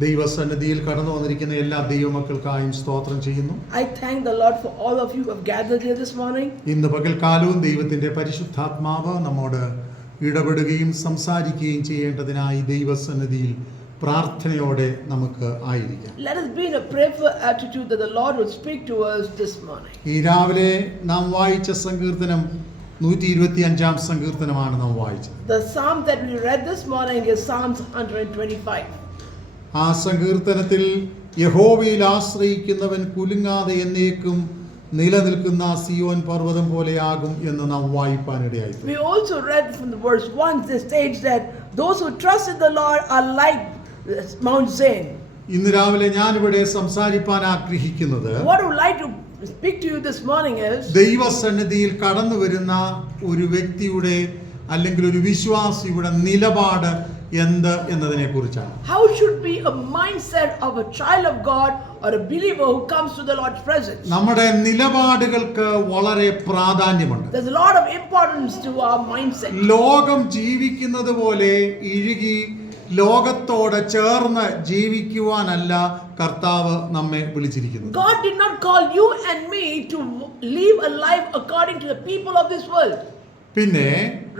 ദൈവസന്നിധിയിൽ കടന്നു വന്നിരിക്കുന്ന എല്ലാ ദൈവമക്കൾക്കായും സ്തോത്രം ചെയ്യുന്നു. I thank the Lord for all of you who have gathered here this morning. ഇന്ന് പകൽക്കാലവും ദൈവത്തിന്റെ പരിശുദ്ധാത്മാവ് നമ്മോട് ഇടപെടുകയും സംസാരിക്കുകയും ചെയ്യേണ്ടതിനായി ദൈവസന്നിധിയിൽ പ്രാർത്ഥനയോടെ നമുക്ക് ആയിരിക്കാം. Let us be in a prayerful attitude that the Lord will speak to us this morning. ഈ രാവിലെ നാം വായിച്ച സങ്കീർത്തനം 125-ാം സങ്കീർത്തനമാണ് നാം വായിച്ചത്. The psalm that we read this morning is Psalms 125. ആ സങ്കീർത്തനത്തിൽ യഹോവയിൽ ആശ്രയിക്കുന്നവൻ കുലുങ്ങാതെ എന്നേക്കും നിലനിൽക്കുന്ന സിയോൻ പർവ്വതം പോലെയാകും എന്ന് നാം വായിപ്പാനിടയായി. We also read from the verse 1 this stage that those who trust in the Lord are like Mount Zion. ഇന്ന് രാവിലെ ഞാൻ ഇവിടെ സംസാരിപ്പാൻ ആഗ്രഹിക്കുന്നത് What I would like to speak to you this morning is ദൈവസന്നിധിയിൽ കടന്നു വരുന്ന ഒരു വ്യക്തിയുടെ അല്ലെങ്കിൽ ഒരു വിശ്വാസിയുടെ നിലപാട് എന്ത് എന്നതിനെ കുറിച്ചാണ്. How should be a mindset of a child of God or a believer who comes to the Lord's presence? നമ്മുടെ നിലപാടുകൾക്ക് വളരെ പ്രാധാന്യമുണ്ട്. There's a lot of importance to our mindset. ലോകം ജീവിക്കുന്നത് പോലെ ഇഴുകി ലോകത്തോട് ചേർന്ന് ജീവിക്കുവാനല്ല കർത്താവ് നമ്മെ വിളിച്ചിരിക്കുന്നത്. God did not call you and me to live a life according to the people of this world. പിന്നെ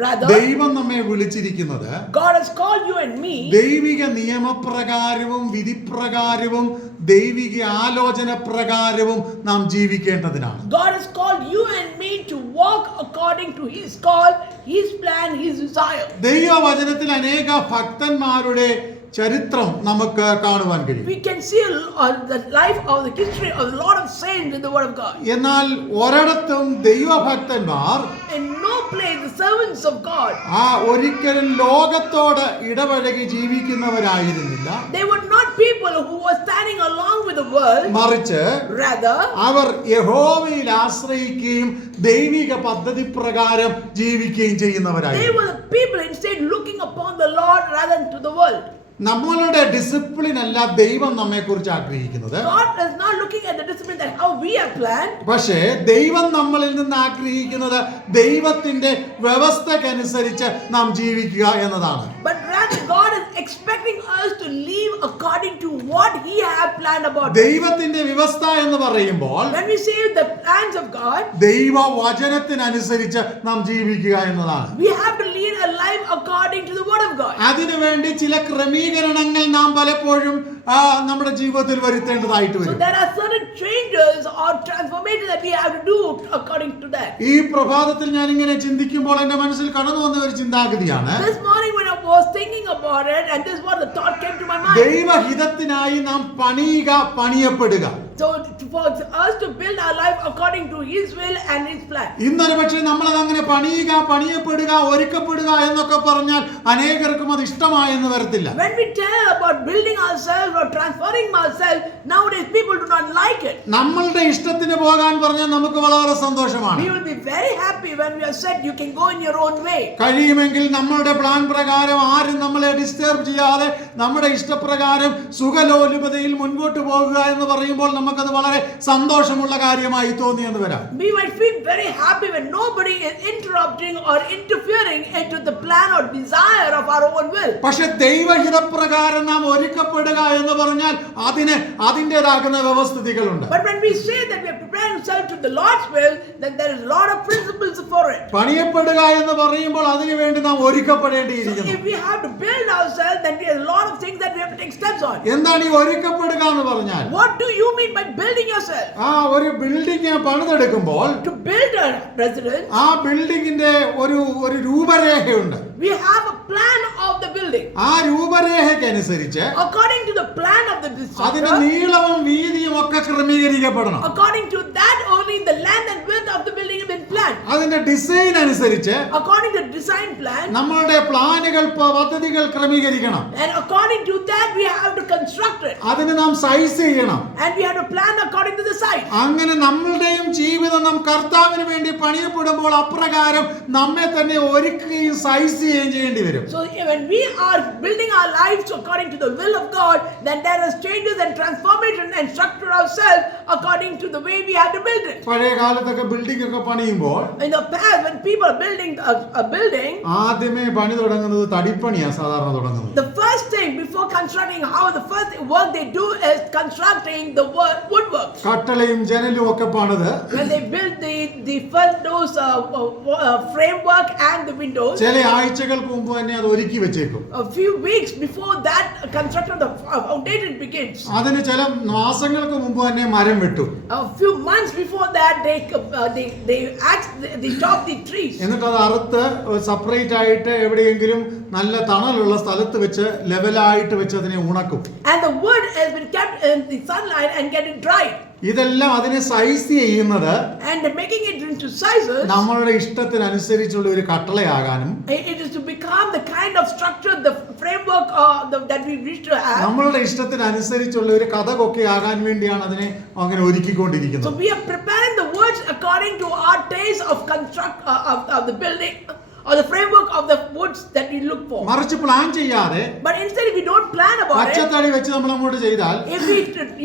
Rather, ദൈവം നമ്മെ വിളിച്ചിരിക്കുന്നത് God has called you and me ദൈവിക നിയമപ്രകാരവും വിധിപ്രകാരവും ദൈവിക ആലോചന പ്രകാരവും നാം ജീവിക്കേണ്ടതിനാണ്. God has called you and me to walk according to His call, His plan, His desire. ദൈവവചനത്തിൽ അനേക ഭക്തന്മാരുടെ ചരിത്രം നമുക്ക് കാണുവാൻ കഴിയും. We can see the life of the history of a lot of saints in the Word of God. എന്നാൽ ഒരിടത്തും ദൈവഭക്തന്മാർ In no place the servants of God, ഒരിക്കലും ലോകത്തോട് ഇടപഴകി ജീവിക്കുന്നവരായിരുന്നില്ല. they were not people who were standing along with the world. മറിച്ച് Rather, അവർ യഹോവയിൽ ആശ്രയിക്കുകയും ദൈവിക പദ്ധതി പ്രകാരം ജീവിക്കുകയും they ചെയ്യുന്നവരായിരുന്നു. were the people instead looking upon the Lord rather than to the world. നമ്മളുടെ ഡിസിപ്ലിൻ അല്ല ദൈവം നമ്മെ കുറിച്ച് ആഗ്രഹിക്കുന്നത്. God is not looking at the discipline that how we have planned. പക്ഷേ ദൈവം നമ്മളിൽ നിന്ന് ആഗ്രഹിക്കുന്നത് ദൈവത്തിന്റെ വ്യവസ്ഥക്കനുസരിച്ച് നാം ജീവിക്കുക എന്നതാണ്. But rather God is expecting us to live according to what He has planned about us. ദൈവത്തിന്റെ വ്യവസ്ഥ എന്ന് പറയുമ്പോൾ When we say the plans of God, ദൈവ വചനത്തിനനുസരിച്ച് നാം ജീവിക്കുക എന്നതാണ്. we have to lead a life according to the Word of God. അതിനുവേണ്ടി ചില ക്രമീകരണങ്ങൾ നാം പലപ്പോഴും നമ്മുടെ ജീവിതത്തിൽ വരുത്തേണ്ടതായിട്ട് So വരും. there are certain changes or transformations that we have to do according to that. ഈ പ്രഭാതത്തിൽ ഞാൻ ഇങ്ങനെ ചിന്തിക്കുമ്പോൾ എന്റെ മനസ്സിൽ കടന്നു വന്ന ഒരു ചിന്താഗതിയാണ്, This morning when I was thinking about it, and this is what the thought came to my mind. ദൈവഹിതത്തിനായി നാം പണിയപ്പെടുക. So for us to build our life according to His will and His plan. ഇന്നൊരു പക്ഷേ നമ്മളത് അങ്ങനെ പണിയപ്പെടുക, ഒരുക്കപ്പെടുക എന്നൊക്കെ പറഞ്ഞാൽ അനേകർക്കും അത് ഇഷ്ടമായെന്ന് വരത്തില്ല. When we tell about building ourselves or transferring ourselves, nowadays people do not like it. നമ്മളുടെ ഇഷ്ടത്തിന് പോകാൻ പറഞ്ഞാൽ നമുക്ക് വളരെ സന്തോഷമാണ്. We will be very happy when we are said you can go in your own way. കഴിയുമെങ്കിൽ നമ്മളുടെ plan പ്രകാരം ആരും നമ്മളെ ഡിസ്റ്റർബ് ചെയ്യാതെ നമ്മുടെ ഇഷ്ടപ്രകാരം സുഖലോലുപതയിൽ മുൻപോട്ട് പോകുക എന്ന് പറയുമ്പോൾ നമുക്കത് വളരെ സന്തോഷമുള്ള കാര്യമായി തോന്നിയെന്ന് വരാം. We might feel very happy when nobody is interrupting or interfering into the plan or desire of our own will. പക്ഷെ ദൈവഹിതപ്രകാരം നാം ഒരുക്കപ്പെടുക എന്ന് പറഞ്ഞാൽ അതിൻ്റെതാകുന്ന വ്യവസ്ഥിതികളുണ്ട്. But when we say that we are preparing ourselves to the Lord's will, then there is a lot of principles for it. പണിയപ്പെടുക എന്ന് പറയുമ്പോൾ അതിനു വേണ്ടി നാം ഒരുക്കപ്പെടേണ്ടിയിരിക്കുന്നു. If we have to build ourselves, then there are a lot of things that we have to take steps on. എന്താണ് ഈ ഒരുക്കപ്പെടുക എന്ന് പറഞ്ഞാൽ? What do you mean by building yourself? ഒരു building പണിതെടുക്കുമ്പോൾ To build a residence, ആ ബിൽഡിങ്ങിന്റെ ഒരു രൂപരേഖയുണ്ട്. we have a plan of the building. ആ രൂപരേഖയ്ക്കനുസരിച്ച് According to the plan of the അതിന്റെ structure, നീളവും വീതിയും ഒക്കെ ക്രമീകരിക്കപ്പെടണം. according to that only the length and width of the building have been planned. അതിന്റെ design അനുസരിച്ച് According to the design plan, നമ്മളുടെ പ്ലാനുകൾ പദ്ധതികൾ ക്രമീകരിക്കണം. and according to that we have to construct it. അതിന് നാം സൈസ് ചെയ്യണം. And we have to plan according to the size. അങ്ങനെ നമ്മളുടെയും ജീവിതം നാം കർത്താവിന് വേണ്ടി പണിയപ്പെടുമ്പോൾ അപ്രകാരം നമ്മെ തന്നെ ഒരുക്കുകയും സൈസ് ചെയ്യുകയും ചെയ്യേണ്ടി വരും. So when we are building our lives according to the will of God, then there is changes and transformation and structure ourselves according to the way we have to build it. പഴയ കാലത്തൊക്കെ building ഒക്കെ പണിയുമ്പോൾ In the past, when people are building a building, ആദ്യമേ പണി തുടങ്ങുന്നത് തടിപ്പണിയാണ് സാധാരണ തുടങ്ങുന്നത്. the first thing before constructing, how the first work they do is constructing the woodwork. കട്ടളയും ജനലും ഒക്കെ പണിത് When they build the windows framework and the windows, ചില ആഴ്ചകൾക്ക് മുമ്പ് തന്നെ അത് ഒരുക്കി വെച്ചേക്കും. a few weeks before that construction of the foundation begins, അതിന് ചില മാസങ്ങൾക്ക് മുമ്പ് തന്നെ മരം വെട്ടും. a few months before that they chop the trees, എന്നിട്ട് അത് അറുത്ത് സെപ്പറേറ്റ് ആയിട്ട് എവിടെയെങ്കിലും നല്ല തണലുള്ള സ്ഥലത്ത് വെച്ച് ലെവലായിട്ട് വെച്ച് അതിനെ ഉണക്കും. and the wood has been kept in the sunlight and getting dried. ഇതെല്ലാം അതിനെ സൈസ് ചെയ്യുന്നത് And making it into sizes, നമ്മളുടെ ഇഷ്ടത്തിനനുസരിച്ചുള്ള ഒരു കട്ടളയാകാനും it is to become the kind of structure, the framework that we wish to have. നമ്മളുടെ ഇഷ്ടത്തിനനുസരിച്ചുള്ള ഒരു കഥകൊക്കെ ആകാൻ വേണ്ടിയാണ് അതിനെ അങ്ങനെ So ഒരുക്കിക്കൊണ്ടിരിക്കുന്നത്. we are preparing the woods according to our taste of of the building or the framework of the woods that we look for. മറിച്ച് plan ചെയ്യാതെ But instead, if we don't plan about it, പച്ചത്തടി വെച്ച് നമ്മൾ അങ്ങോട്ട് ചെയ്താൽ if we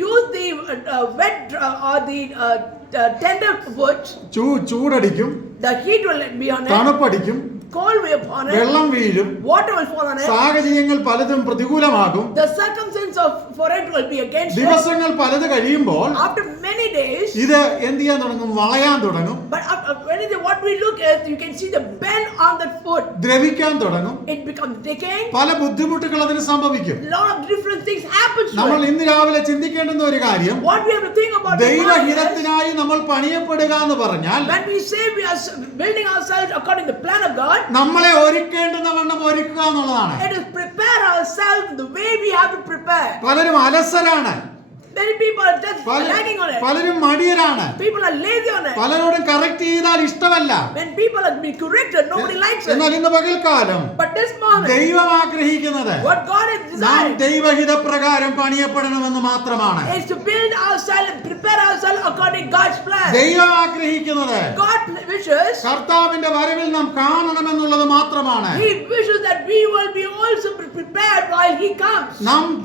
use the wet or the tender woods, ചൂടടിക്കും, the heat will be on it, തണുപ്പടിക്കും, cold will be upon it, വെള്ളം വീഴും, water will fall on it, സാഹചര്യങ്ങൾ പലതും പ്രതികൂലമാകും. the circumstance for it will be against it. ദിവസങ്ങൾ പലത് കഴിയുമ്പോൾ After many days, ഇത് എന്ത് ചെയ്യാൻ തുടങ്ങും? വളയാൻ തുടങ്ങും, but what we look at, you can see the bend on that foot. ദ്രവിക്കാൻ തുടങ്ങും, It becomes decaying. പല ബുദ്ധിമുട്ടുകൾ അതിന് സംഭവിക്കും. A lot of different things happen to നമ്മൾ it. ഇന്ന് രാവിലെ ചിന്തിക്കേണ്ടുന്ന ഒരു കാര്യം, What we have to think about this morning is, ദൈവഹിതത്തിനായി നമ്മൾ പണിയപ്പെടുക എന്ന് പറഞ്ഞാൽ when we say we are building ourselves according to the plan of God, നമ്മളെ ഒരുക്കേണ്ടുന്ന വണ്ണം ഒരുക്കുക എന്നുള്ളതാണ്. it is prepare ourselves the way we have to prepare. പലരും അലസരാണ്, Many people are just lagging on it. പലരും മടിയരാണ്, People are lazy on it. പലരോടും correct ചെയ്താൽ ഇഷ്ടമല്ല. When people are being corrected, nobody likes it. എന്നാൽ ഇന്ന് പകൽക്കാലം But this morning, ദൈവം ആഗ്രഹിക്കുന്നത് what God has നാം designed ദൈവഹിതപ്രകാരം പണിയപ്പെടണമെന്ന് മാത്രമാണ്. is to build ourselves and prepare ourselves according to God's plan. ദൈവം ആഗ്രഹിക്കുന്നത് God wishes, കർത്താവിന്റെ വരവിൽ നാം കാണണമെന്നുള്ളത് മാത്രമാണ്. He wishes that we will be also prepared while He comes.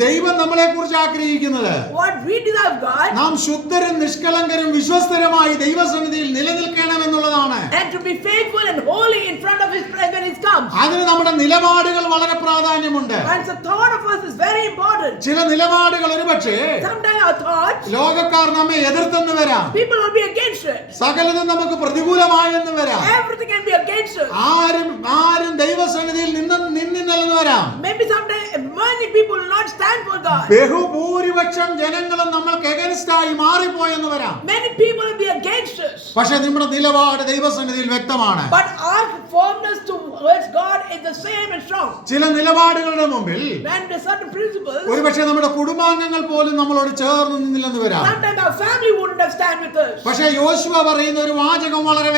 ദൈവം നമ്മളെ കുറിച്ച് ആഗ്രഹിക്കുന്നത് What we desire of God, നാം ശുദ്ധരും നിഷ്കളങ്കരും വിശ്വസ്തരുമായി ദൈവസന്നിധിയിൽ നിലനിൽക്കണമെന്നുള്ളതാണ്. and to be faithful and holy in front of His presence when He comes. അതിന് നമ്മുടെ നിലപാടുകൾ വളരെ പ്രാധാന്യമുണ്ട്. And the thought of us is very important. ചില നിലപാടുകൾ ഒരുപക്ഷേ Sometimes our thoughts, ലോകക്കാർ നമ്മെ എതിർത്തെന്ന് വരാം, people will be against it. സകലതും നമുക്ക് പ്രതികൂലമായെന്ന് വരാം, Everything can be against us. ആരും ദൈവസന്നിധിയിൽ നിന്നില്ലെന്ന് വരാം. Maybe sometimes many people will not stand for God. ബഹുഭൂരിപക്ഷം ജനങ്ങളും നമ്മൾക്ക് എഗൻസ്റ്റ് ആയി മാറിപ്പോയെന്ന് വരാം. Many people will be against us. പക്ഷേ നമ്മുടെ നിലപാട് ദൈവസന്നിധിയിൽ വ്യക്തമാണ്. But our firmness towards God is the same and strong. ചില നിലപാടുകളുടെ മുമ്പിൽ When there are certain principles, ഒരുപക്ഷെ നമ്മുടെ കുടുംബാംഗങ്ങൾ പോലും നമ്മളോട് ചേർന്ന് നിന്നില്ലെന്ന് വരാം. sometimes our family wouldn't have stand with us. പക്ഷേ യോശുവ പറയുന്ന ഒരു വാചകം വളരെ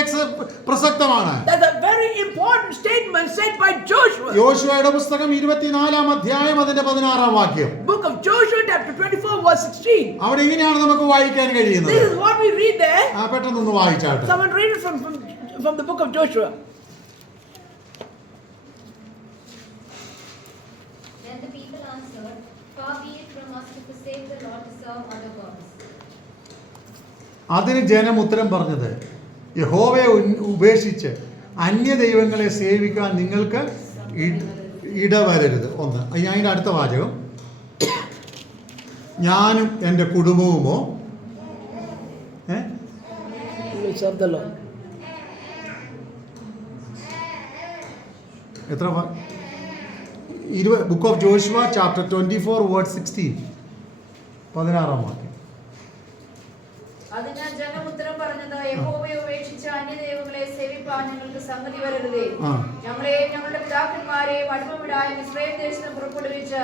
പ്രസക്തമാണ്. That's a very important statement said by Joshua. യോശുവയുടെ പുസ്തകം 24-ാം അധ്യായം അതിന്റെ 16-ാം വാക്യം. Book of Joshua chapter 24 verse 16. അവിടെ ഇങ്ങനെയാണ് നമുക്ക് വായിക്കാൻ കഴിയുന്നത്. This is what we read there. പെട്ടെന്നൊന്ന് വായിച്ചാട്ടെ. Someone read it from the book of Joshua. Then the people answered, "Far be it from us to forsake the Lord to serve other gods." അതിന് ജനം ഉത്തരം പറഞ്ഞത്, യഹോവയെ ഉപേക്ഷിച്ച് അന്യ ദൈവങ്ങളെ സേവിക്കാൻ നിങ്ങൾക്ക് ഇടവരരുത്. ഒന്ന്, അതിന്റെ അടുത്ത വാചകം, ഞാനും എൻ്റെ കുടുംബവുമോ Serve the Lord. എത്ര book of Joshua chapter 24 word 16, 16-ാം വാക്യം. അതിനാൽ ജനം ഉത്തരം പറഞ്ഞത്, യഹോവയെ ഉപേക്ഷിച്ച് അന്യദൈവങ്ങളെ സേവിപ്പാൻ ഞങ്ങൾക്ക് സംഗതി വരരുതേ. ഞങ്ങളെയും ഞങ്ങളുടെ പിതാക്കന്മാരെയും അടിമവിടാൻ ഇസ്രായേൽ ദേശത്ത് പുറപ്പെടുവിച്ച്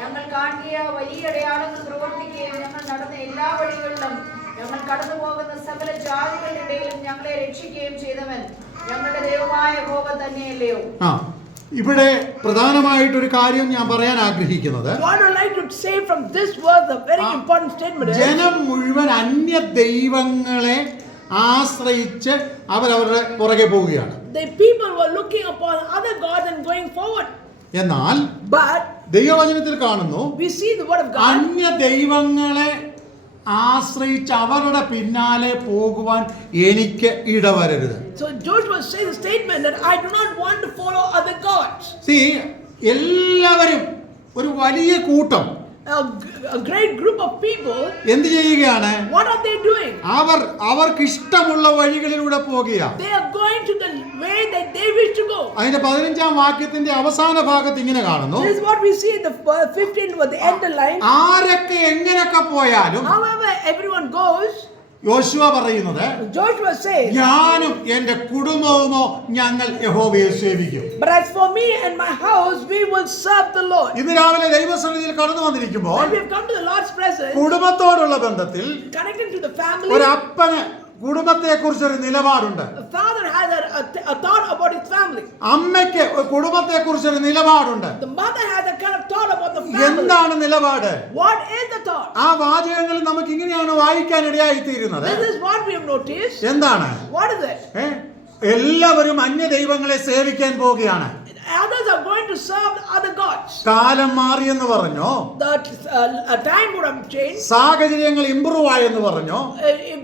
ഞങ്ങൾ കാണുക വലിയ അടയാളങ്ങൾ പ്രവർത്തിക്കുകയും ഞങ്ങൾ നടന്ന എല്ലാ വഴികളിലും ഞങ്ങൾ കടന്നു പോകുന്ന സകല ജാതികളുടെ ഇടയിലും ഞങ്ങളെ രക്ഷിക്കുകയും ചെയ്തവൻ ഞങ്ങളുടെ ദൈവമായ യഹോവ തന്നെയല്ലയോ? ഇവിടെ പ്രധാനമായിട്ടൊരു കാര്യം ഞാൻ പറയാൻ ആഗ്രഹിക്കുന്നത്, What I would like to say from this verse, a very important statement is, ജനം മുഴുവൻ അന്യ ദൈവങ്ങളെ ആശ്രയിച്ച് അവരവരുടെ പുറകെ പോവുകയാണ്. the people were looking upon other gods and going forward. എന്നാൽ But ദൈവവചനത്തിൽ കാണുന്നു, we see the word of God, അന്യ ദൈവങ്ങളെ ആശ്രയിച്ച് അവരുടെ പിന്നാലെ പോകുവാൻ എനിക്ക് ഇടവരരുത്. so Joshua says a statement that I do not want to follow other gods. See, എല്ലാവരും ഒരു വലിയ കൂട്ടം a great group of people, എന്ത് ചെയ്യുകയാണ്? what are they doing? അവർക്ക് ഇഷ്ടമുള്ള വഴികളിലൂടെ പോകുകയാണ്. They are going to the way that they wish to go. അതിന്റെ 15-ാം വാക്യത്തിന്റെ അവസാന ഭാഗത്ത് ഇങ്ങനെ കാണുന്നു. This is what we see in the 15th with the end line. ആരൊക്കെ എങ്ങനെയൊക്കെ പോയാലും However everyone goes, യോശുവ പറയുന്നത്, Joshua says, ഞാനും എന്റെ കുടുംബവുമോ ഞങ്ങൾ യഹോവയെ സേവിക്കും. but as for me and my house, we will serve the Lord. ഇന്ന് രാവിലെ ദൈവസന്നിധിയിൽ കടന്നു വന്നിരിക്കുമ്പോൾ When we have come to the Lord's presence, കുടുംബത്തോടുള്ള ബന്ധത്തിൽ connecting to the family, ഒരു അപ്പന് കുടുംബത്തെ കുറിച്ചൊരു നിലപാടുണ്ട്. a father has a thought about his family. അമ്മയ്ക്ക് കുടുംബത്തെ കുറിച്ചൊരു നിലപാടുണ്ട്. The mother has a kind of thought about the family. എന്താണ് നിലപാട്? What is the thought? ആ വാചകങ്ങളിൽ നമുക്ക് ഇങ്ങനെയാണ് വായിക്കാൻ ഇടയായിത്തീരുന്നത്. This is what we have noticed. എന്താണ്? What is it? എല്ലാവരും അന്യ ദൈവങ്ങളെ സേവിക്കാൻ പോവുകയാണ്. Others are going to serve other gods. കാലം മാറിയെന്ന് പറഞ്ഞോ, The time would have changed. സാഹചര്യങ്ങൾ ഇംപ്രൂവ് ആയെന്ന് പറഞ്ഞോ,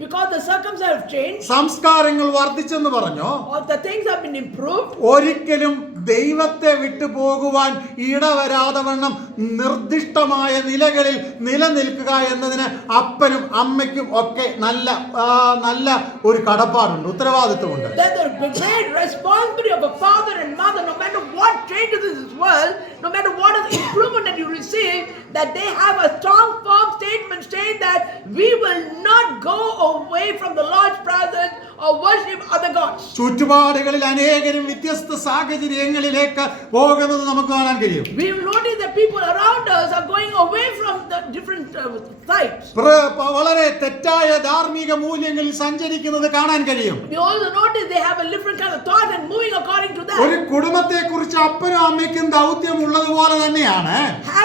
Because the circumstances have changed, സംസ്കാരങ്ങൾ വർദ്ധിച്ചെന്ന് പറഞ്ഞോ, or the things have been improved. ഒരിക്കലും ദൈവത്തെ വിട്ടു പോകുവാൻ ഇടവരാതെ വണ്ണം നിർദ്ദിഷ്ടമായ നിലകളിൽ നിലനിൽക്കുക എന്നതിന് അപ്പനും അമ്മയ്ക്കും ഒക്കെ നല്ല ഒരു കടപ്പാടുണ്ട്, ഉത്തരവാദിത്വമുണ്ട്. That the great responsibility of a father and mother, no matter what changes in this world, no matter what is improvement that you receive, that they have a strong, firm statement saying that we will not go away from the Lord's presence or worship other gods. ചുറ്റുപാടുകളിൽ അനേകരും വ്യത്യസ്ത സാഹചര്യങ്ങളിലേക്ക് പോകുന്നത് നമുക്ക് കാണാൻ കഴിയും. We will notice that people around us are going away from the different sites. വളരെ തെറ്റായ ധാർമ്മിക മൂല്യങ്ങളിൽ സഞ്ചരിക്കുന്നത് കാണാൻ കഴിയും. We also notice they have a different kind of thought and moving according to that. ഒരു കുടുംബത്തെ കുറിച്ച് അപ്പനും അമ്മയ്ക്കും ദൗത്യമുള്ളതുപോലെ തന്നെയാണ്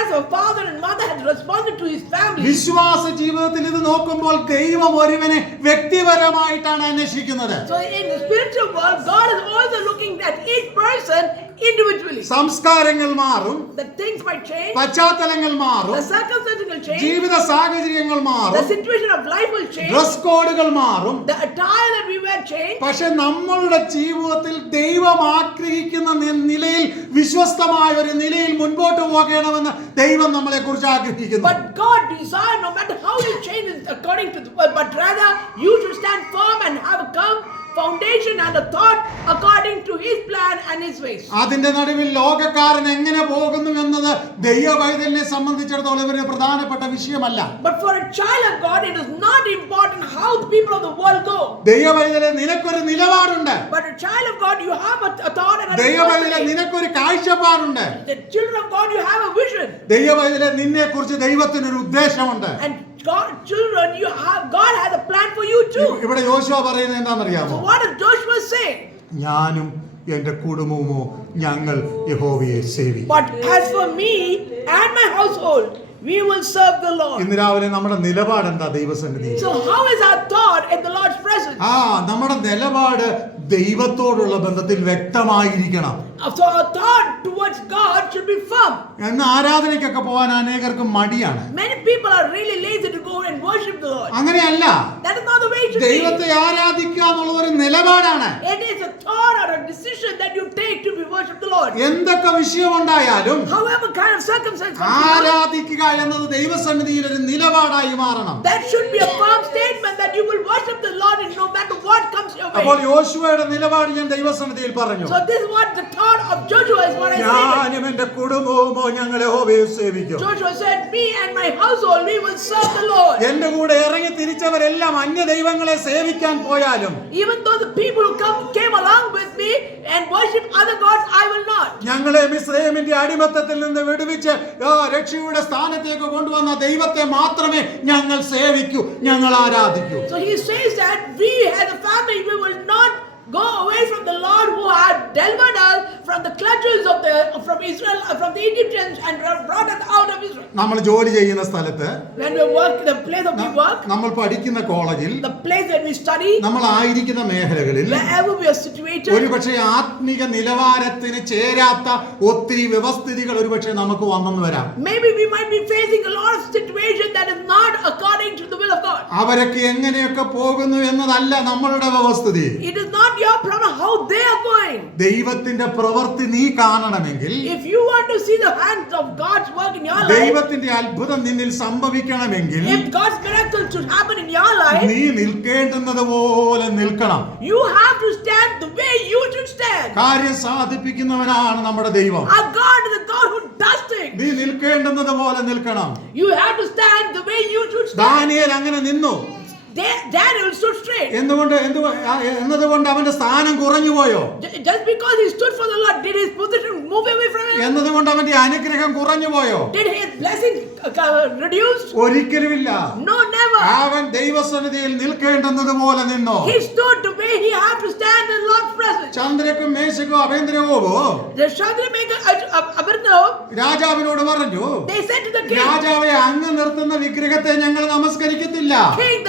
As a father and mother has responded to his family. വിശ്വാസ ജീവിതത്തിൽ ഇത് നോക്കുമ്പോൾ ദൈവം ഒരുവനെ വ്യക്തിപരമായിട്ടാണ് അന്വേഷിക്കുന്നത്. So in the spiritual world, God is also looking at each person individually. സംസ്കാരങ്ങൾ മാറും, The things might change, പശ്ചാത്തലങ്ങൾ മാറും, the circumstances will change, ജീവിത സാഹചര്യങ്ങൾ the മാറും, situation of life will change, dress കോഡുകൾ മാറും. the attire that we wear change. പക്ഷെ നമ്മളുടെ ജീവിതത്തിൽ ദൈവം ആഗ്രഹിക്കുന്ന നിലയിൽ വിശ്വസ്തമായ ഒരു നിലയിൽ മുൻപോട്ട് പോകണമെന്ന് ദൈവം നമ്മളെ കുറിച്ച് ആഗ്രഹിക്കുന്നു. But God desires, no matter how you change it according to the word, but rather you should stand firm and have a firm foundation and a thought according to his plan and his ways. അതിന്റെ നടുവിൽ ലോകക്കാരൻ എങ്ങനെ പോകുന്നു എന്നത് ദൈവവൈതലിനെ സംബന്ധിച്ചിടത്തോളം ഒരു പ്രധാനപ്പെട്ട വിഷയമല്ല. But for a child of God, it is not important how the people of the world go. ദൈവവൈതലെ നിനക്കൊരു നിലപാടുണ്ട്. But a child of God, you have a thought and a ദൈവവൈതലെ നിനക്കൊരു കാഴ്ചപ്പാടുണ്ട്. The children of God, you have a vision. ദൈവവൈതലെ നിന്നെ കുറിച്ച് ദൈവത്തിനൊരു ഉദ്ദേശമുണ്ട്. And God, children, God has a plan for you too. ഇവിടെ യോശുവ പറയുന്നത് എന്താണെന്നറിയാമോ? So what does Joshua say? ഞാനും എന്റെ കുടുംബവുമോ ഞങ്ങൾ യഹോവയെ സേവിക്കും. But as for me and my household, we will serve the Lord. ഇന്ന് രാവിലെ നമ്മുടെ നിലപാട് എന്താ ദൈവസന്നിധിയിൽ? So how is our thought in the Lord's presence? നമ്മുടെ നിലപാട് ദൈവത്തോടുള്ള ബന്ധത്തിൽ വ്യക്തമായിരിക്കണം. So our thought towards God should be firm. എന്ന് ആരാധനയ്ക്കൊക്കെ പോകാൻ അനേകർക്ക് മടിയാണ്. Many people are really lazy to go and worship the Lord. അങ്ങനെയല്ല. That is not the way it should be. ദൈവത്തെ ആരാധിക്കുക എന്നുള്ള ഒരു നിലപാടാണ്. It is a thought or a decision that you take to be worship the Lord. എന്തൊക്കെ വിഷയമുണ്ടായാലും However kind of circumstance, ആരാധിക്കുക എന്നത് ദൈവസന്നിധിയിൽ ഒരു നിലപാടായി മാറണം. that should be a firm statement that you will worship the Lord in no matter what comes your അപ്പോൾ way. യോശുവയുടെ നിലപാട് ഞാൻ ദൈവസന്നിധിയിൽ പറഞ്ഞു. So this is what the thought of Joshua is what I said. ഞാനും എന്റെ കുടുംബവുമോ ഞങ്ങൾ യഹോവയെ സേവിക്കും. Joshua said, me and my household, we will serve the Lord. എന്റെ കൂടെ ഇറങ്ങി തിരിച്ചവരെല്ലാം അന്യ ദൈവങ്ങളെ സേവിക്കാൻ പോയാലും Even though the people who came along with me and worship other gods, I will not. ഞങ്ങളെ മിസ്രയീമിന്റെ അടിമത്തത്തിൽ നിന്ന് വിടുവിച്ച് രക്ഷയുടെ സ്ഥാനത്തേക്ക് കൊണ്ടുവന്ന ദൈവത്തെ മാത്രമേ ഞങ്ങൾ സേവിക്കൂ, ഞങ്ങൾ ആരാധിക്കൂ. So he says that we as a family, we will not go away from the Lord who had delivered us from the clutches from Israel, from the Egyptians, and brought us out of Israel. നമ്മൾ ജോലി ചെയ്യുന്ന സ്ഥലത്ത്, When we work, the place of we work, നമ്മൾ പഠിക്കുന്ന കോളേജിൽ, the place that we study, നമ്മൾ ആയിരിക്കുന്ന മേഖലകളിൽ wherever we are situated, ഒരുപക്ഷെ ആത്മീക നിലവാരത്തിന് ചേരാത്ത ഒത്തിരി വ്യവസ്ഥിതികൾ ഒരുപക്ഷെ നമുക്ക് വന്നെന്ന് വരാം. maybe we might be facing a lot of situation that is not according to the will of God. അവരൊക്കെ എങ്ങനെയൊക്കെ പോകുന്നു എന്നതല്ല നമ്മളുടെ വ്യവസ്ഥിതി. It is not your problem how they are going. ദൈവത്തിന്റെ പ്രവൃത്തി നീ കാണണമെങ്കിൽ, If you want to see the hands of God's work in your life, ദൈവത്തിന്റെ അത്ഭുതം നിന്നിൽ സംഭവിക്കണമെങ്കിൽ, if God's miracle should happen in your life, നീ നിൽക്കേണ്ടുന്നത് പോലെ നിൽക്കണം. you have to stand the way you should stand. കാര്യം സാധിപ്പിക്കുന്നവനാണ് നമ്മുടെ ദൈവം. Our God is a God who does things. നീ നിൽക്കേണ്ടുന്നത് പോലെ നിൽക്കണം. You have to stand the way you should stand. Daniel അങ്ങനെ നിന്നു. Daniel stood straight. എന്നതുകൊണ്ട് അവന്റെ സ്ഥാനം കുറഞ്ഞു പോയോ? Just because he stood for the Lord, did his position move away from him? എന്നതുകൊണ്ട് അവന്റെ അനുഗ്രഹം കുറഞ്ഞു പോയോ? Did his blessing reduce? ഒരിക്കലുമില്ല. No, never. അവൻ ദൈവസന്നിധിയിൽ നിൽക്കേണ്ടുന്നത് പോലെ നിന്നു. He stood the way he had to stand in Lord's presence. ചന്ദ്രക്കും മേശക്കും അഭേന്ദ്രവോ The Shadrach, Abednego, രാജാവിനോട് പറഞ്ഞു, they said to the king, രാജാവെ അങ്ങ് നിർത്തുന്ന വിഗ്രഹത്തെ ഞങ്ങൾ നമസ്കരിക്കത്തില്ല. King,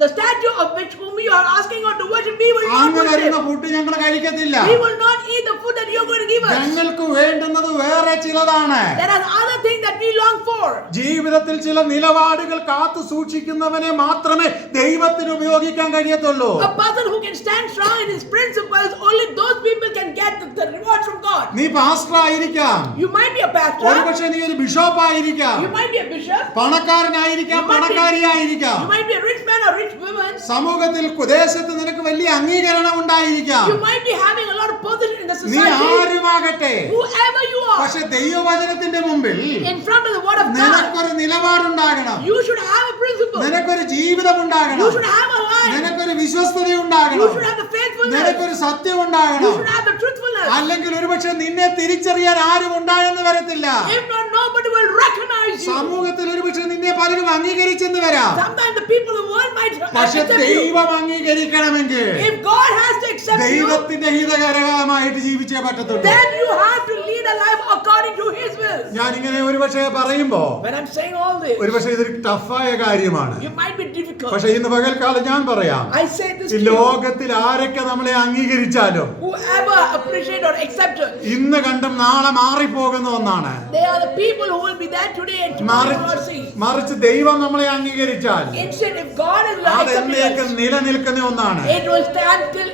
the statue of which whom you are asking God to worship, we will not അങ്ങ് തരുന്ന worship. Food ഞങ്ങൾ കഴിക്കത്തില്ല. We will not eat the food that you are going to give us. ഞങ്ങൾക്ക് വേണ്ടുന്നത് വേറെ ചിലതാണ്. There are other things that we long for. ജീവിതത്തിൽ ചില നിലപാടുകൾ കാത്തു സൂക്ഷിക്കുന്നവനെ മാത്രമേ ദൈവത്തിന് ഉപയോഗിക്കാൻ കഴിയത്തുള്ളൂ. A person who can stand strong in his principles, only those people can get the reward from God. നീ പാസ്റ്റർ ആയിരിക്കാം, You might be a pastor, ഒരുപക്ഷെ നീ ഒരു ബിഷപ്പ് ആയിരിക്കാം, you might be a bishop, പണക്കാരനായിരിക്കാം, പണക്കാരിയായിരിക്കാം, you might be a rich man or rich woman, സമൂഹത്തിൽ ദേശത്ത് നിനക്ക് വലിയ അംഗീകരണം ഉണ്ടായിരിക്കാം. you might be having a lot of position in the നീ society, ആരുമാകട്ടെ, whoever you are. പക്ഷെ ദൈവവചനത്തിന്റെ മുമ്പിൽ In front of the word of God, നിനക്കൊരു നിലപാടുണ്ടാകണം, you should have a principle, നിനക്കൊരു ജീവിതം you ഉണ്ടാകണം, should have a life, നിനക്കൊരു വിശ്വസ്തത you ഉണ്ടാകണം, should have the faithfulness, നിനക്കൊരു സത്യം you ഉണ്ടാകണം. should have the truthfulness. അല്ലെങ്കിൽ ഒരുപക്ഷെ നിന്നെ തിരിച്ചറിയാൻ ആരും ഉണ്ടായെന്ന് വരത്തില്ല. If not, nobody will recognize you. സമൂഹത്തിൽ ഒരുപക്ഷെ നിന്നെ പലരും അംഗീകരിച്ചെന്ന് വരാം. Sometimes the people of the world might പക്ഷെ accept you. ദൈവം അംഗീകരിക്കണമെങ്കിൽ If God has to accept you, ദൈവത്തിന്റെ ഹിതകരമായിട്ട് ജീവിച്ചേ പറ്റത്തുള്ളൂ. then you have to lead a life according to His will. ഞാനിങ്ങനെ ഒരുപക്ഷെ പറയുമ്പോ When I'm saying all this, ഒരുപക്ഷെ ഇതൊരു ടഫായ കാര്യമാണ്. you might be difficult. പക്ഷെ ഇന്ന് പകൽക്കാലം ഞാൻ പറയാം, I say this ഈ to you. ലോകത്തിൽ ആരൊക്കെ നമ്മളെ അംഗീകരിച്ചാലും Whoever appreciate or accept us, ഇന്ന് കണ്ടും നാളെ മാറിപ്പോകുന്ന ഒന്നാണ്. they are the people who will be there today and tomorrow you will not see. മറിച്ച് ദൈവം നമ്മളെ അംഗീകരിച്ചാൽ Instead, if God is അതെന്നേക്ക് accepting us, നിലനിൽക്കുന്ന ഒന്നാണ്. it will stand till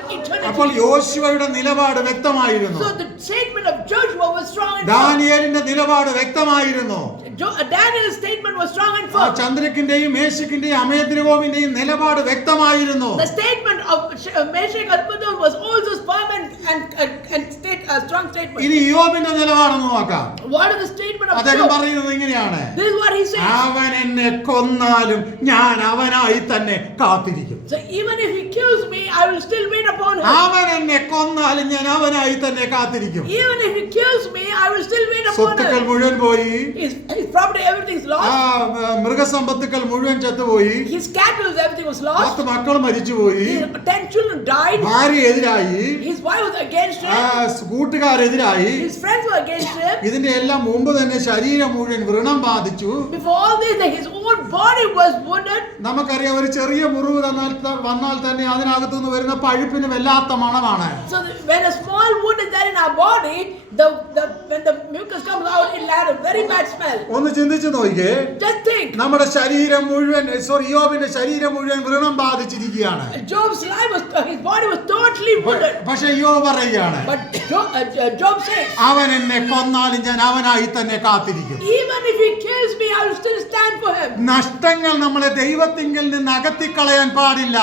അപ്പോൾ eternity. യോശുവയുടെ നിലപാട് വ്യക്തമായിരുന്നു, So the statement of Joshua was strong and firm. ദാനിയേലിന്റെ നിലപാട് വ്യക്തമായിരുന്നു. Daniel's statement was strong and ആ firm. ചന്ദ്രക്കിന്റെയും മേശക്കിന്റെയും അമേദ്രഗോവിന്റെയും നിലപാട് വ്യക്തമായിരുന്നു. The statement of Meshach and Abednego was also firm and a strong statement. ഇനി യോബിന്റെ നിലപാടെന്ന് നോക്കാം. What is the statement of അദ്ദേഹം Job? പറയുന്നത് ഇങ്ങനെയാണ്, This is what he says. അവൻ എന്നെ കൊന്നാലും ഞാൻ അവനായി തന്നെ കാത്തിരിക്കും. So even if he kills me, I will still wait upon him. അവൻ എന്നെ കൊന്നാലും ഞാൻ അവനായി തന്നെ കാത്തിരിക്കും. Even if he kills me, I will still wait upon സ്വത്തുക്കൾ him. മുഴുവൻ പോയി, His property, everything's ആ lost. മൃഗസമ്പത്തുക്കൾ മുഴുവൻ ചത്തുപോയി, His cattle, everything was lost. 10 മക്കൾ മരിച്ചുപോയി, His 10 children died. ഭാര്യ എതിരായി, His wife was against him. കൂട്ടുകാരെതിരായി. His friends were against him. ഇതിന്റെ എല്ലാം മുമ്പ് തന്നെ ശരീരം മുഴുവൻ വ്രണം ബാധിച്ചു. Before all this, his own body was wounded. നമുക്കറിയാം, ഒരു ചെറിയ മുറിവ് വന്നാൽ തന്നെ അതിനകത്തുനിന്ന് വരുന്ന പഴുപ്പിന് വല്ലാത്ത മണമാണ്. So when a small wound is there in our body, when the mucus comes out, it will have a very bad smell. ഒന്ന് ചിന്തിച്ചു നോക്കിയേ, Just think. നമ്മുടെ ശരീരം മുഴുവൻ യോബിന്റെ ശരീരം മുഴുവൻ വ്രണം ബാധിച്ചിരിക്കുകയാണ്. Job's life was, his body was totally wounded. പക്ഷെ യോബ് പറയുകയാണ്, But Job says, അവൻ എന്നെ കൊന്നാലും ഞാൻ അവനായി തന്നെ കാത്തിരിക്കും. even if he kills me, I will still stand for him. നഷ്ടങ്ങൾ നമ്മളെ ദൈവത്തിങ്കിൽ നിന്ന് അകത്തിക്കളയാൻ പാടില്ല.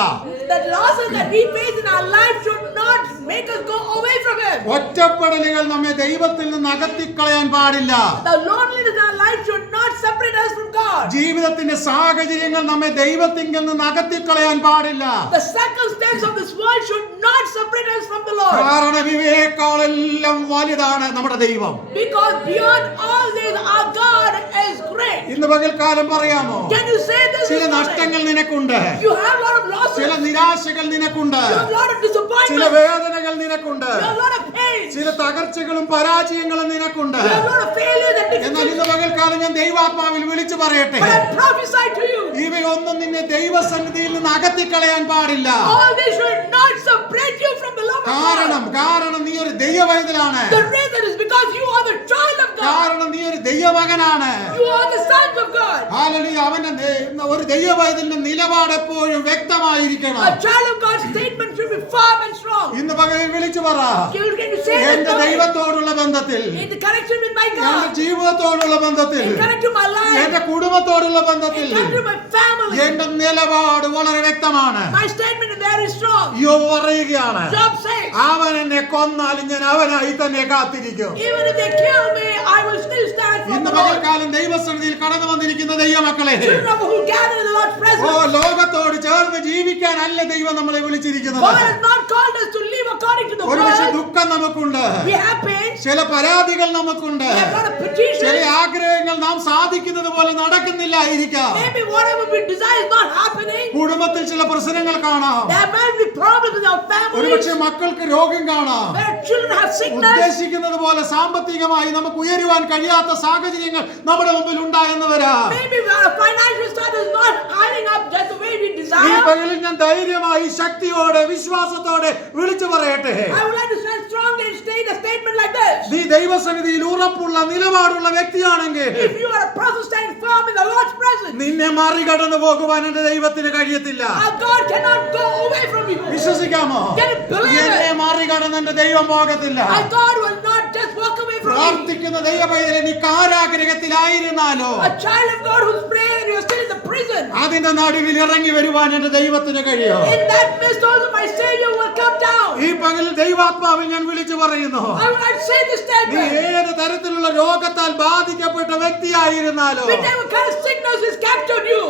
The losses that we face in our life should not make us go away from him. ഒറ്റപ്പെടലുകൾ നമ്മെ ദൈവത്തിൽ നിന്ന് അകത്തിക്കളയാൻ പാടില്ല. The loneliness in our life should not separate us from God. ജീവിതത്തിന്റെ സാഹചര്യങ്ങൾ നമ്മെ ദൈവത്തിങ്കിൽ നിന്ന് അകത്തിക്കളയാൻ പാടില്ല. The circumstance of this world should not separate us from the Lord. കാരണം ഇവയേക്കാളെല്ലാം വലുതാണ് നമ്മുടെ ദൈവം. Because beyond all this, our God is great. ഇന്ന് പകൽക്കാലം പറയാമോ, Can you say this? ചില this morning? നഷ്ടങ്ങൾ നിനക്കുണ്ട്, You have a lot of losses. ചില നിരാശകൾ നിനക്കുണ്ട്, You have a lot of ചില disappointments. വേദനകൾ നിനക്കുണ്ട്, You have a lot of pain. ചില തകർച്ചകളും പരാജയങ്ങളും നിനക്കുണ്ട്. You have a lot of failures and എന്നാൽ ഇന്ന് difficulties. പകൽക്കാലം ഞാൻ ദൈവാത്മാവിൽ വിളിച്ചു പറയട്ടെ, But I prophesy to you, ഇവയൊന്നും നിന്നെ ദൈവസന്നിധിയിൽ നിന്ന് അകത്തിക്കളയാൻ പാടില്ല. all this should not separate you from the love of God. കാരണം നീ ഒരു ദൈവവൈതലാണ്, The reason is because you are the child of God. കാരണം നീ ഒരു ദൈവമകനാണ്. You are the sons of God. God. Hallelujah. അവന്റെ ഒരു ദൈവവൈതലിന്റെ നിലപാട് എപ്പോഴും വ്യക്തമായിരിക്കണം. A child of God's statement should be firm and strong. ഇന്ന് പകൽ വിളിച്ചു പറ, You can say that എന്റെ ദൈവത്തോടുള്ള ബന്ധത്തിൽ, in the connection with my എന്റെ God, ജീവിതത്തോടുള്ള ബന്ധത്തിൽ, in connection to my life, എന്റെ കുടുംബത്തോടുള്ള ബന്ധത്തിൽ in connection to my family, എന്റെ നിലപാട് വളരെ വ്യക്തമാണ്. my statement is very strong. യോബ് പറയുകയാണ്, Job says, അവൻ എന്നെ കൊന്നാലും ഞാൻ അവനായി തന്നെ കാത്തിരിക്കും. even if they kill me, I will still stand for ഇന്ന് the Lord. പകൽക്കാലം ദൈവസന്നിധിയിൽ കടന്നു വന്നിരിക്കുന്ന ദൈവമക്കളെ, Children of who gather in the Lord's presence. ലോകത്തോട് ചേർന്ന് ജീവിക്കാനല്ല ദൈവം നമ്മളെ വിളിച്ചിരിക്കുന്നത്. God has not called us to live according to the ഒരു പക്ഷേ world. ദുഃഖം നമുക്കുണ്ട്, We have pains, ചില പരാതികൾ നമുക്കുണ്ട്, we have a lot of ചില petitions. ആഗ്രഹങ്ങൾ നാം സാധിക്കുന്നത് പോലെ നടക്കുന്നില്ലായിരിക്കാം. Maybe whatever we desire is not happening. കുടുംബത്തിൽ ചില പ്രശ്നങ്ങൾ കാണാം, There might be problems in our ഒരു പക്ഷേ families. മക്കൾക്ക് രോഗം കാണാം, Where children have sickness. ഉദ്ദേശിക്കുന്നത് പോലെ സാമ്പത്തികമായി നമുക്ക് ഉയരുവാൻ കഴിയാത്ത സാഹചര്യങ്ങൾ നമ്മുടെ മുമ്പിൽ ഉണ്ടായെന്ന് വരാം. Maybe our financial status is not adding up just the way we ഈ desire. പകലിൽ ഞാൻ ധൈര്യമായി ശക്തിയോടെ വിശ്വാസത്തോടെ വിളിച്ചു പറയട്ടെ, I would like to stand strongly and state a statement like this. നീ ദൈവസന്നിധിയിൽ ഉറപ്പുള്ള നിലപാടുള്ള വ്യക്തിയാണെങ്കിൽ If you are a person standing firm in the Lord's presence, നിന്നെ മറികടന്നു പോകുവാൻ എന്റെ ദൈവത്തിന് കഴിയത്തില്ല. our God cannot go away from you. വിശ്വസിക്കാമോ? Can you believe it? എന്നെ മറികടന്ന് എന്റെ ദൈവം പോകത്തില്ല. Our God will not just walk away from you. പ്രാർത്ഥിക്കുന്ന ദൈവപൈതലെ, നീ കാരാഗ്രഹത്തിലായിരുന്നാലോ, A child of God who's praying and you're still in the prison. അതിന്റെ നടുവിൽ ഇറങ്ങി വരുവാൻ എന്റെ ദൈവത്തിന് കഴിയോ? In that midst also my Savior will come down. ഈ പകലിൽ ദൈവാത്മാവിൽ ഞാൻ വിളിച്ചു പറയുന്നു, I will not say this നീ statement. ഏത് തരത്തിലുള്ള രോഗത്താൽ ബാധിക്കപ്പെട്ട വ്യക്തിയായിരുന്നാലോ, Whichever kind of sickness has captured you,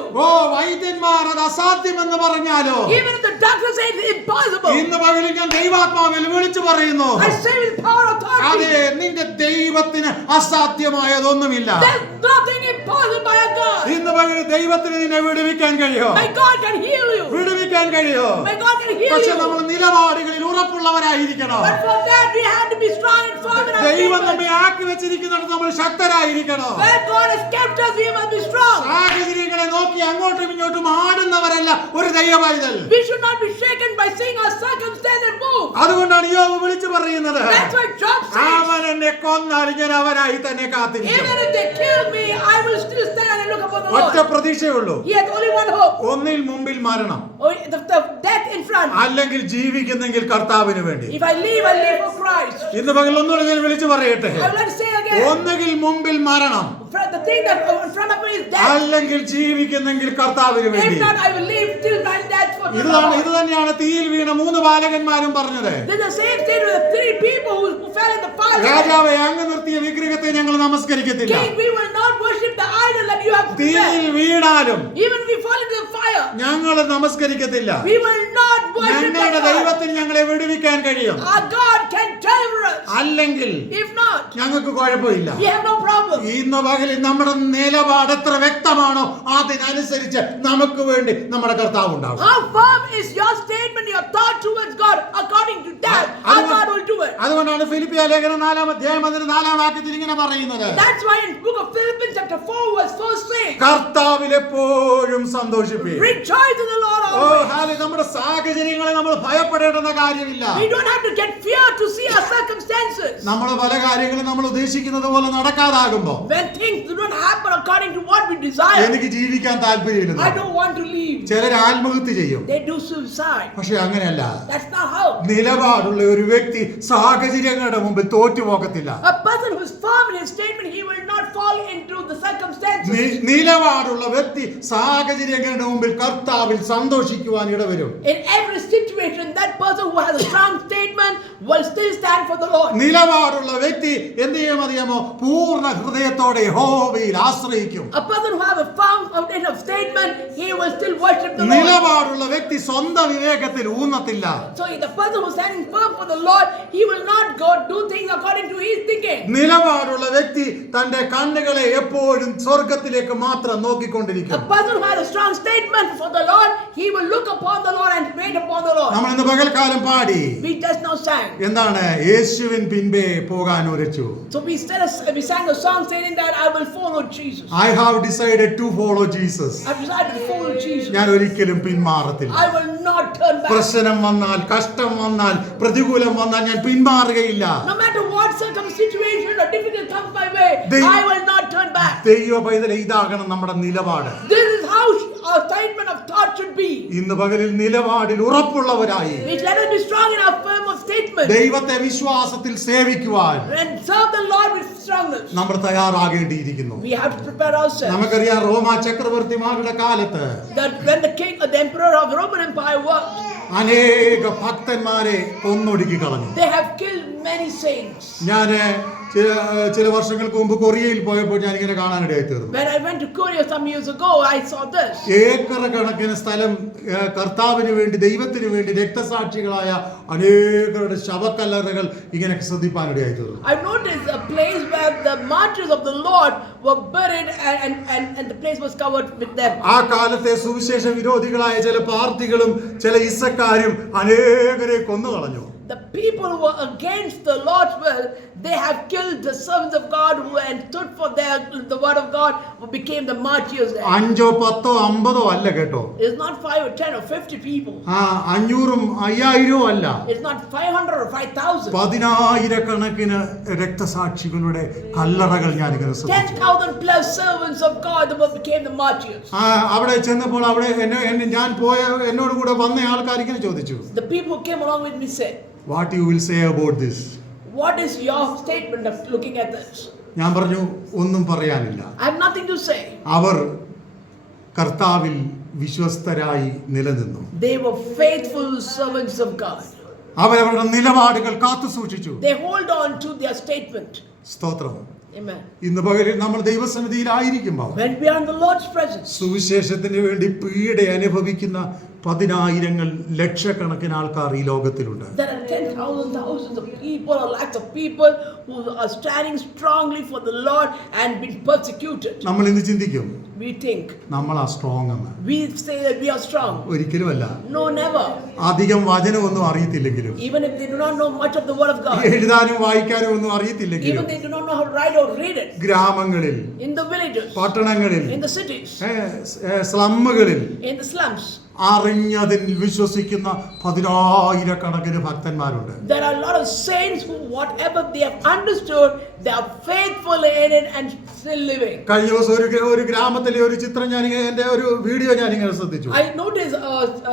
വൈദ്യന്മാർ അത് അസാധ്യമെന്ന് പറഞ്ഞാലോ, even if the doctor says it's impossible, ഇന്ന് പകലിൽ ഞാൻ ദൈവാത്മാവിൽ വിളിച്ചു പറയുന്നു, I say with power of authority, അതെ, നിന്റെ ദൈവത്തിന് അസാധ്യമായതൊന്നുമില്ല. there's nothing impossible by our God. ഇന്ന് പകലിൽ ദൈവത്തിന് നിന്നെ വിടുവിക്കാൻ കഴിയോ? My God can heal you. വിടുവിക്കാൻ കഴിയോ? My God can heal പക്ഷെ you. നമ്മൾ നിലപാടുകളിൽ ഉറപ്പുള്ളവരായിരിക്കണം. But for that we have to be strong and firm in our ദൈവം statement. നമ്മെ ആക്കി വെച്ചിരിക്കുന്നിടത്ത് നമ്മൾ ശക്തരായിരിക്കണം. Where God has kept us, we must be strong. സാഹചര്യങ്ങളെ നോക്കി അങ്ങോട്ടും ഇങ്ങോട്ടും ആടുന്നവരല്ല ഒരു ദൈവപൈതൽ. We should not be shaken by seeing our circumstance and move. അതുകൊണ്ടാണ് യോബ് വിളിച്ചു പറയുന്നത്, That's why Job says, അവൻ എന്നെ കൊന്നാലും ഞാൻ അവനായി തന്നെ കാത്തിരിക്കും. even if they kill me, I will still stand and look upon the ഒറ്റ Lord. പ്രതീക്ഷയുള്ളൂ, He has only one hope. ഒന്നിൽ മുമ്പിൽ മരണം, Oh, the death in front. അല്ലെങ്കിൽ ജീവിക്കുന്നെങ്കിൽ കർത്താവിന് വേണ്ടി. If I live for Christ. ഇന്ന് പകൽ ഒന്നുകൂടെ ഞാൻ വിളിച്ചു പറയട്ടെ, I would like to say again, ഒന്നുകിൽ മുമ്പിൽ മരണം, the thing that in front of me is death. അല്ലെങ്കിൽ ജീവിക്കുന്നെങ്കിൽ കർത്താവിന് If വേണ്ടി. not, I will live till my death for the ഇത് Lord. തന്നെയാണ് തീയിൽ വീണ 3 ബാലകന്മാരും പറഞ്ഞത്. This is the same thing with the 3 people who fell in the fire. രാജാവേ, അങ്ങ് നിർത്തിയ വിഗ്രഹത്തെ ഞങ്ങൾ നമസ്കരിക്കത്തില്ല. King, we will not worship the idol that you have തീയിൽ prepared. വീണാലും Even if we fall into the fire, ഞങ്ങൾ നമസ്കരിക്കത്തില്ല. we will not worship ഞങ്ങളുടെ that God. ദൈവത്തിന് ഞങ്ങളെ വിടുവിക്കാൻ കഴിയും, Our God can deliver us. അല്ലെങ്കിൽ If not, ഞങ്ങൾക്ക് കുഴപ്പമില്ല. we have no problem. ഇന്ന് പകലിൽ നമ്മുടെ നിലപാട് എത്ര വ്യക്തമാണോ അതിനനുസരിച്ച് നമുക്ക് വേണ്ടി നമ്മുടെ കർത്താവ് ഉണ്ടാവും. How firm is your statement, your thought towards God? According to that, our God will do it. അതുകൊണ്ടാണ് ഫിലിപ്പിയ ലേഖനം 4-ാം അധ്യായം 4-ാം വാക്യത്തിൽ ഇങ്ങനെ പറയുന്നത്, That's why in book of Philippians chapter 4 verse 4 says, കർത്താവിൽ എപ്പോഴും സന്തോഷിപ്പീൻ. rejoice in the Lord oh always. ഹാലേ, നമ്മുടെ സാഹചര്യങ്ങളെ നമ്മൾ ഭയപ്പെടേണ്ടുന്ന കാര്യമില്ല. We don't have to get fear to see our circumstances. നമ്മൾ പല കാര്യങ്ങളും നമ്മൾ ഉദ്ദേശിക്കുന്നത് പോലെ നടക്കാതാകുമ്പോ When things do not happen according to what we desire, എനിക്ക് ജീവിക്കാൻ താല്പര്യമില്ല. I don't want to leave. ചിലർ ആത്മഹത്യ ചെയ്യും. They do suicide. പക്ഷെ അങ്ങനെയല്ല. That's not how. നിലപാടുള്ള ഒരു വ്യക്തി സാഹചര്യങ്ങളുടെ മുമ്പിൽ തോറ്റുപോകത്തില്ല. A person who is firm in his statement, he will not fall into the circumstances. നിലപാടുള്ള വ്യക്തി സാഹചര്യങ്ങളുടെ മുമ്പിൽ കർത്താവിൽ സന്തോഷിക്കുവാൻ ഇടവരും. In every situation, that person who has a strong statement will still stand for the Lord. നിലപാടുള്ള വ്യക്തി എന്ത് ചെയ്യുമറിയാമോ? പൂർണ്ണ ഹൃദയത്തോടെ യഹോവയിൽ ആശ്രയിക്കും. A person who has a firm foundation of statement, he will still worship the Lord. നിലപാടുള്ള വ്യക്തി സ്വന്തം വിവേകത്തിൽ ഊന്നത്തില്ല. So the person who is standing firm for the Lord, he will not go do things according to his thinking. നിലപാടുള്ള വ്യക്തി തന്റെ കണ്ണുകളെ എപ്പോഴും സ്വർഗത്തിലേക്ക് മാത്രം A നോക്കിക്കൊണ്ടിരിക്കും. person who has a strong statement for the Lord, he will look upon the Lord and wait upon the Lord. നമ്മൾ ഇന്ന് പകൽക്കാലം പാടി We just now sang. എന്താണ്? യേശുവിൻ പിൻപേ പോകാൻ ഉരച്ചു. So we sang a song saying that I will follow Jesus. I have decided to follow Jesus. I've decided to follow Jesus. ഞാൻ ഒരിക്കലും പിന്മാറത്തില്ല. I will not turn back. പ്രശ്നം വന്നാൽ, കഷ്ടം വന്നാൽ, പ്രതികൂലം വന്നാൽ ഞാൻ പിന്മാറുകയില്ല. No matter what situation or difficulty comes my way, They- I will not turn back. back. ദൈവ പൈതലെ, ഇതാകണം നമ്മുടെ നിലപാട്. This is how our statement of thought should be. ഇന്ന് പകലിൽ നിലപാടിൽ ഉറപ്പുള്ളവരായി Let us be strong in our firm of statement ദൈവത്തെ വിശ്വാസത്തിൽ സേവിക്കുവാൻ and serve the Lord with strongness. നമ്മൾ തയ്യാറാകേണ്ടിയിരിക്കുന്നു. We have to prepare ourselves. നമുക്കറിയാം റോമ ചക്രവർത്തിമാരുടെ കാലത്ത് That when the emperor of Roman Empire worked, അനേക ഭക്തന്മാരെ കൊന്നൊടുക്കി കളഞ്ഞു. they have killed many saints. ഞാന് ചില വർഷങ്ങൾക്ക് മുമ്പ് കൊറിയയിൽ പോയപ്പോൾ ഞാൻ ഇങ്ങനെ കാണാനിടയായി തീർന്നു. When I went to Korea some years ago, I saw this. Acre കണക്കിന് സ്ഥലം കർത്താവിന് വേണ്ടി, ദൈവത്തിന് വേണ്ടി രക്തസാക്ഷികളായ അനേകരുടെ ശവക്കല്ലറകൾ ഇങ്ങനെ ശ്രദ്ധിപ്പാനിടയായി തീർന്നു. I noticed a place where the martyrs of the Lord were buried and the place was covered with them. ആ കാലത്തെ സുവിശേഷ വിരോധികളായ ചില പാർട്ടികളും ചില ഇസക്കാരും അനേകരെ കൊന്നു കളഞ്ഞു. The people who were against the Lord's will, they have killed the servants of God who and stood for the word of God, who became the martyrs there. 5, 10, 50 അല്ല കേട്ടോ. It's not 5 or 10 or 50 people. 500, 5000 അല്ല. It's not 500 or 5,000. 10,000 രക്തസാക്ഷികളുടെ കല്ലറകൾ ഞാൻ ഇങ്ങനെ ശ്രദ്ധിച്ചു. 10,000 plus servants of God who became the martyrs. അവിടെ ചെന്നപ്പോൾ അവിടെ ഞാൻ പോയ എന്നോട് കൂടെ വന്ന ആൾക്കാർ ഇങ്ങനെ ചോദിച്ചു, The people who came along with me said, What you will say about this? What is your statement of looking at this? ഞാൻ പറഞ്ഞു, ഒന്നും പറയാനില്ല. I have nothing to say. അവർ കർത്താവിൽ വിശ്വസ്തരായി നിലനിന്നു. They were faithful servants of God. അവരവരുടെ നിലപാടുകൾ കാത്തു സൂക്ഷിച്ചു. They hold on to their statement. സ്തോത്രം. Amen. ഇന്ന് പകലിൽ നമ്മൾ ദൈവസന്നിധിയിലായിരിക്കുമ്പോൾ When we are in the Lord's presence, സുവിശേഷത്തിന് വേണ്ടി പീഡ അനുഭവിക്കുന്ന 10,000 ലക്ഷക്കണക്കിന് ആൾക്കാർ ഈ ലോകത്തിലുണ്ട്. there are 10,000 thousands of people or lakhs of people who are standing strongly for the Lord and being persecuted. നമ്മൾ ഇന്ന് ചിന്തിക്കും, We think, നമ്മളാ സ്ട്രോങ് എന്ന്. we say that we are strong. ഒരിക്കലുമല്ല. No, never. അധികം വചനമൊന്നും അറിയത്തില്ലെങ്കിലും, Even if they do not know much of the word of God, എഴുതാനും വായിക്കാനും ഒന്നും അറിയത്തില്ലെങ്കിലും, even they do not know how to write or read it, ഗ്രാമങ്ങളിൽ, in the villages, പട്ടണങ്ങളിൽ, in the cities, സ്ലമ്മുകളിൽ in the slums, അറിഞ്ഞതിൽ വിശ്വസിക്കുന്ന 10,000 ഭക്തന്മാരുണ്ട്. there are a lot of saints who whatever they have understood, they are faithful in it and still living. കഴിഞ്ഞ ദിവസം ഒരു ഗ്രാമത്തിലെ ഒരു ചിത്രം എന്റെ ഒരു വീഡിയോ ഞാനിങ്ങനെ ശ്രദ്ധിച്ചു. I noticed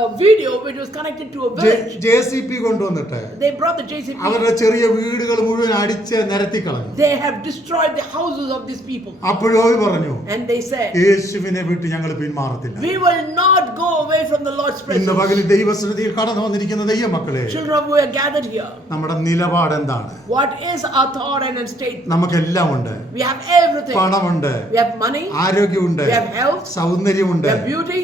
a video which was connected to a village. JCP കൊണ്ടുവന്നിട്ട് They brought the JCB. അവരുടെ ചെറിയ വീടുകൾ മുഴുവൻ അടിച്ച് നിരത്തി കളഞ്ഞു. They have destroyed the houses of these people. അപ്പോഴും അവർ പറഞ്ഞു, And they said, യേശുവിനെ വിട്ട് ഞങ്ങൾ പിന്മാറത്തില്ല. we will not go away from the Lord's ഇന്ന് presence. പകൽ ദൈവസന്നിധിയിൽ കടന്നു വന്നിരിക്കുന്ന ദൈവമക്കളെ, Children who are gathered here, നമ്മുടെ നിലപാട് എന്താണ്? what is our thought and state? നമുക്കെല്ലാം ഉണ്ട്. We have everything. പണമുണ്ട്, We have money, ആരോഗ്യമുണ്ട്, we have health, സൗന്ദര്യമുണ്ട്, we have beauty,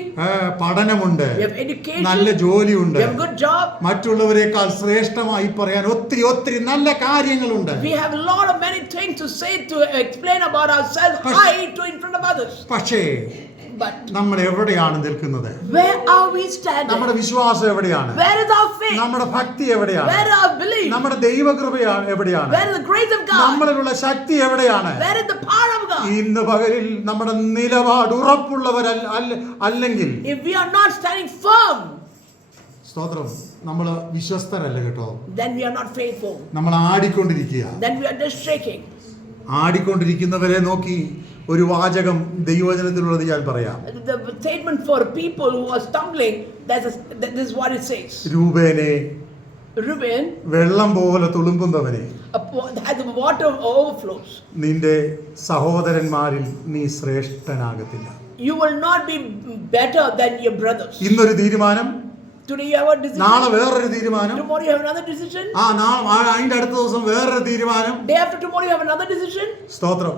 പഠനമുണ്ട്, we have education, നല്ല ജോലിയുണ്ട്, we have a good job. മറ്റുള്ളവരെക്കാൾ ശ്രേഷ്ഠമായി പറയാൻ ഒത്തിരി നല്ല കാര്യങ്ങളുണ്ട്. We have a lot of many things to say, to explain about ourselves high to in front of others. പക്ഷേ But നമ്മൾ എവിടെയാണ് നിൽക്കുന്നത്? where are we standing? നമ്മുടെ വിശ്വാസം എവിടെയാണ്? Where is our faith? നമ്മുടെ ഭക്തി എവിടെയാണ്? Where is our belief? നമ്മുടെ ദൈവകൃപയാണ് എവിടെയാണ്? Where is the grace of God? നമ്മളിലുള്ള ശക്തി എവിടെയാണ്? Where is the power of God? ഇന്ന് പകലിൽ നമ്മുടെ നിലപാട് ഉറപ്പുള്ളവരല്ലെങ്കിൽ, If we are not standing firm, സ്തോത്രം, നമ്മൾ വിശ്വസ്തരല്ല കേട്ടോ. then we are not faithful. നമ്മൾ ആടിക്കൊണ്ടിരിക്കുക. Then we are just shaking. ആടിക്കൊണ്ടിരിക്കുന്നവരെ നോക്കി ഒരു വാചകം ദൈവവചനത്തിലുള്ളത് ഞാൻ പറയാം. The statement for people who are stumbling, this is what it says. രൂബേനെ, Reuben, വെള്ളം പോലെ തുളുമ്പുന്നവനെ, as the water overflows, നിന്റെ സഹോദരന്മാരിൽ നീ ശ്രേഷ്ഠനാകത്തില്ല. you will not be better than your brothers. ഇന്നൊരു തീരുമാനം, Today you have a decision. നാളെ വേറൊരു തീരുമാനം, Tomorrow you have another decision. അതിന്റെ അടുത്ത ദിവസം വേറൊരു തീരുമാനം. Day after tomorrow you have another decision. സ്തോത്രം,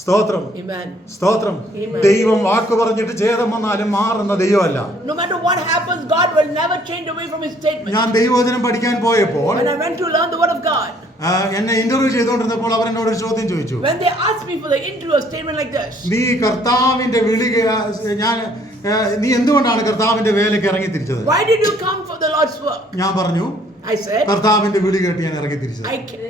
സ്തോത്രം, Amen. സ്തോത്രം. Amen. ദൈവം വാക്ക് പറഞ്ഞിട്ട് ഛേദം വന്നാലും മാറുന്ന ദൈവമല്ല. No matter what happens, God will never change away from His statement. ഞാൻ ദൈവവചനം പഠിക്കാൻ പോയപ്പോൾ When I went to learn the word of God, എന്നെ ഇന്റർവ്യൂ ചെയ്തുകൊണ്ടിരുന്നപ്പോൾ അവർ എന്നോട് ഒരു ചോദ്യം ചോദിച്ചു. when they asked me for the interview, a statement like this, നീ കർത്താവിന്റെ നീ എന്തുകൊണ്ടാണ് കർത്താവിന്റെ വേലയ്ക്ക് ഇറങ്ങി തിരിച്ചത്? why did you come for the Lord's work? ഞാൻ പറഞ്ഞു, I said, കർത്താവിന്റെ വിളി കേട്ട് ഞാൻ ഇറങ്ങി തിരിച്ചത്.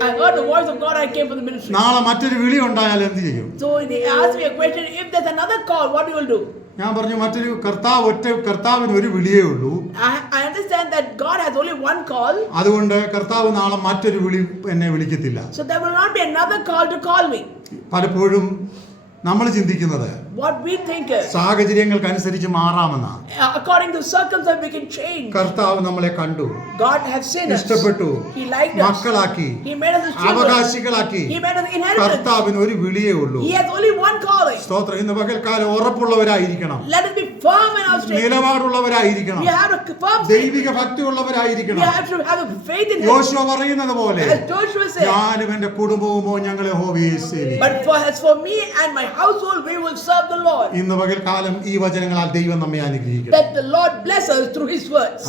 I heard the voice of God, I came for the ministry. നാളെ മറ്റൊരു വിളി ഉണ്ടായാൽ എന്ത് ചെയ്യും? So they asked me a question, if there's another call, what you will do? ഞാൻ പറഞ്ഞു, കർത്താവിന് ഒരു വിളിയേ ഉള്ളൂ. I understand that God has only one call. അതുകൊണ്ട് കർത്താവ് നാളെ മറ്റൊരു വിളി എന്നെ വിളിക്കത്തില്ല. So there will not be another call to call me. പലപ്പോഴും നമ്മൾ ചിന്തിക്കുന്നത് What we think is, സാഹചര്യങ്ങൾക്കനുസരിച്ച് മാറാമെന്നാണ്. according to circumstances, we can change. കർത്താവ് നമ്മളെ കണ്ടു, God has seen us. ഇഷ്ടപ്പെട്ടു, He liked us. മക്കളാക്കി, He made us his children. അവകാശികളാക്കി. He made us inheritance. കർത്താവിന് ഒരു വിളിയേ ഉള്ളൂ. He has only one calling. സ്തോത്രം. ഇന്ന് പകൽക്കാലം ഉറപ്പുള്ളവരായിരിക്കണം, Let us be firm in our statement. നിലപാടുള്ളവരായിരിക്കണം, We have a firm ദൈവിക statement. ഭക്തിയുള്ളവരായിരിക്കണം. We have to have a faith in Him. യോശുവ പറയുന്നത് പോലെ As Joshua said, ഞാനും എന്റെ കുടുംബവുമോ ഞങ്ങൾ യഹോവയെ സേവിക്കും. but as for me and my household, we will serve the Lord. ഇന്ന് പകൽക്കാലം ഈ വചനങ്ങളാൽ ദൈവം നമ്മെ അനുഗ്രഹിക്കും. That the Lord bless us through His words.